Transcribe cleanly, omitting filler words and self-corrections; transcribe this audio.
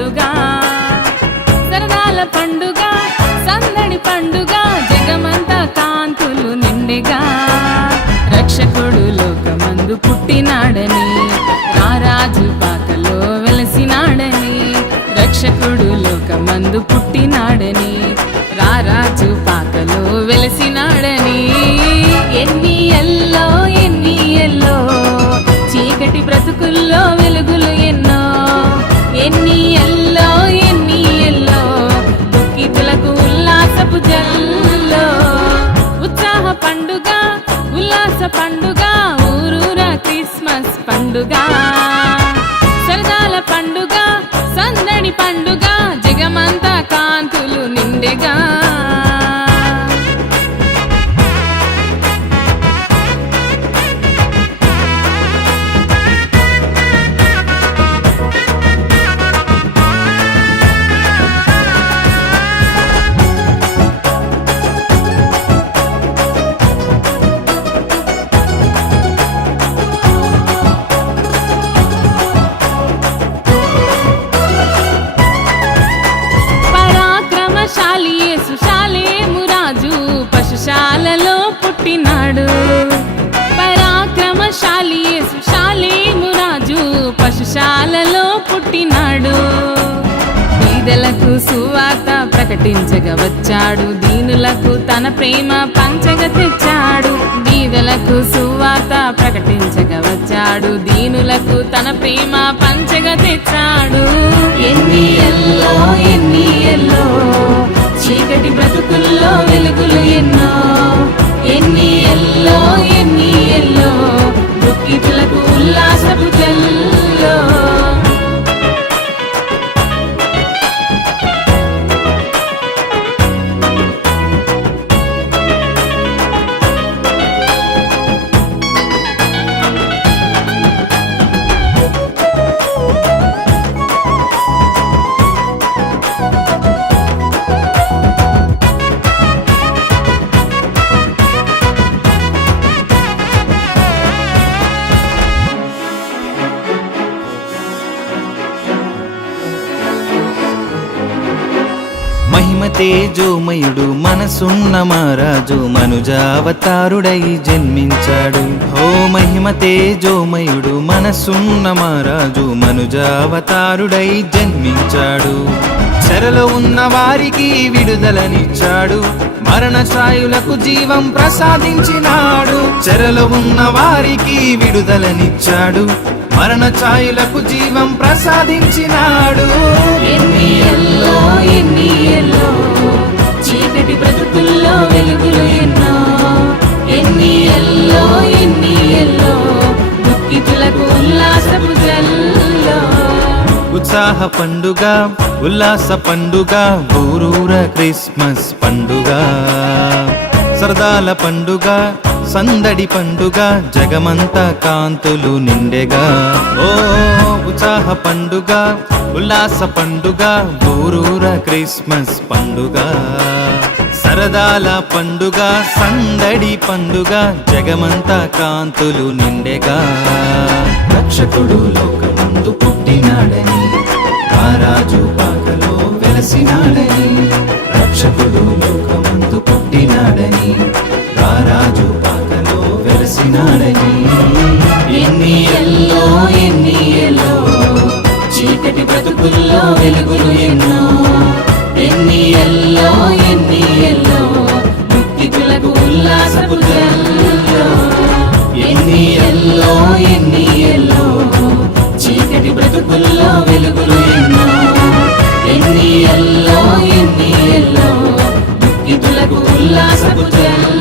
పండుగ సరదాల పండుగ సందడి పండుగ జగమంతా కాంతులు నిండెగా రక్షకుడు లోకమందు పుట్టినాడని రారాజు పాకలో వెలసినాడని రక్షకుడు లోకమందు పుట్టినాడని రారాజు పాకలో వెలసినాడని ఎన్ని ఎల్లో చీకటి బ్రతుకుల్లో వెలుగులు ఎన్నో ఎన్ని ఎల్లో దుఃఖితులకు ఉల్లాసపు జల్లో ఉత్సాహ పండుగ ఉల్లాస పండుగ ఊరూరా క్రిస్మస్ పండుగ సరదాల పండుగ సందడి పండుగ జగమంతా కాంతులు నిండెగా పశుశాలలో పుట్టినాడు పరాక్రమశాలి యేసు శాలేము రాజు పశుశాలలో పుట్టినాడు బీదలకు సువార్త ప్రకటించగా వచ్చాడు దీనులకు తన ప్రేమ పంచగా తెచ్చాడు బీదలకు సువార్త ప్రకటించగా వచ్చాడు దీనులకు తన ప్రేమ పంచగా తెచ్చాడు ఎన్ని ఎల్లో చీకటి బ్రతుకుల్లో వెలుగులు ఎన్నో ఎన్ని ఎల్లో దుఃఖితులకు ఉల్లాసపు జల్లో మహిమ తేజోమయుడు మనసున్న మహారాజు మనుజావతారుడై జన్మించాడు ఓ మహిమ తేజోమయుడు మనసున్న మహారాజు మనుజావతారుడై జన్మించాడు చెరలో ఉన్న వారికి విడుదలనిచ్చాడు మరణ ఛాయులకు జీవం ప్రసాదించినాడు చెరలో ఉన్న వారికి విడుదలనిచ్చాడు మరణ ఛాయులకు జీవం ప్రసాదించినాడు ఎన్ని ఎల్లో చీకటి బ్రతుకుల్లో వెలుగులు ఎన్నో ఎన్ని ఎల్లో దుఃఖితులకు ఉల్లాసపు జల్లో ఉత్సాహ పండుగ ఉల్లాస పండుగ ఊరూర క్రిస్మస్ పండుగ సరదాల పండుగ సందడి పండుగ జగమంతా కాంతులు నిండెగా ఓ ఉత్సాహ పండుగ ఉల్లాస పండుగ ఊరూర క్రిస్మస్ పండుగ సరదాల పండుగ సందడి పండుగ జగమంతా కాంతులు నిండెగా రక్షకుడు లోకమందు పుట్టినాడని రారాజు పాకలో వెలసినాడని రక్షకుడు లోకమందు పుట్టినాడని రారాజు పాకలో వెలసినాడని ఎన్ని ఎల్లో చీకటి బ్రతుకుల్లో వెలుగులు ఎన్నో ఎన్ని ఎల్లో దుఃఖితులకు ఉల్లాసపు జల్లో ఎన్ని ఎల్లో చీకటి బ్రతుకుల్లో వెలుగులు ఎన్నో ఎన్ని ఎల్లో దుఃఖితులకు ఉల్లాసపు జల్లో